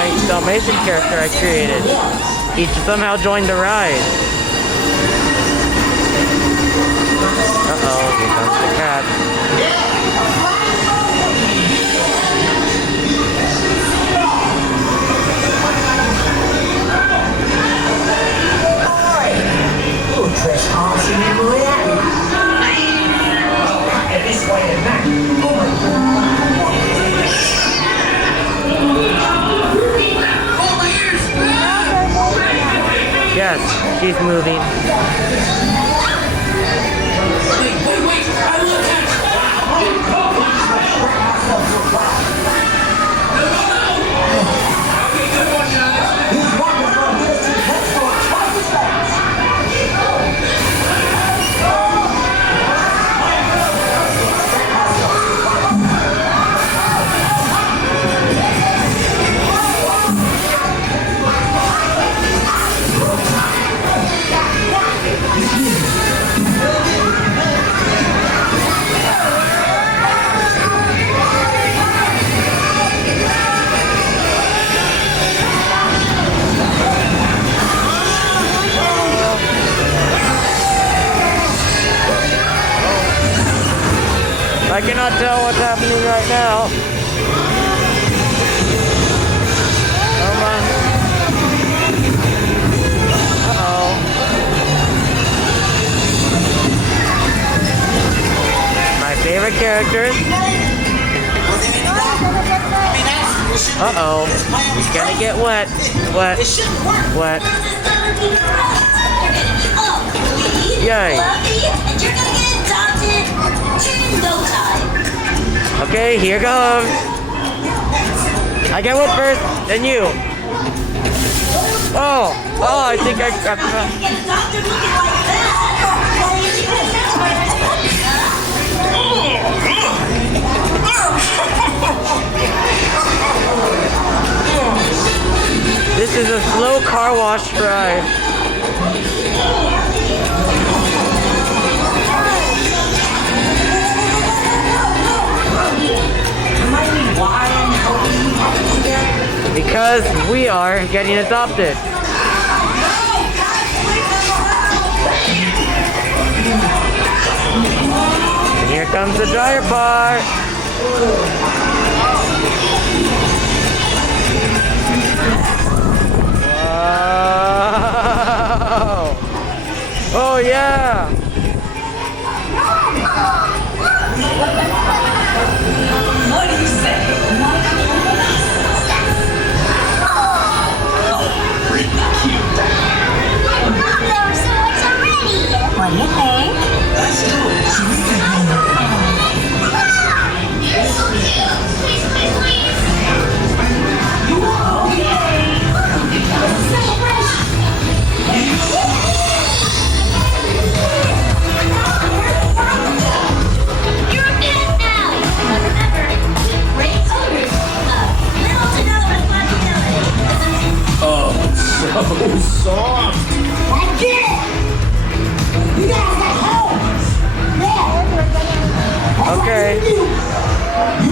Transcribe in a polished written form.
my Dalmatian character I created. He somehow joined the ride. Uh-oh, here comes the cat. Trespassing in my alley. This way and that. Yes, she's moving. I cannot tell what's happening right now. Come on. Uh-oh. My favorite characters. Uh-oh. He's gonna get wet. Wet. Wet. Yay. Okay, here goes. I get one first, then you. Oh, I think I got This is a slow car wash ride. Because we are getting adopted. And here comes the dryer part. Wow. Oh yeah. What do you say? What do you think? Let's do it. You're a pet now. Remember, great children. Little to no responsibility. Oh, it's so soft. I get it. You guys got home. Yeah. Okay. You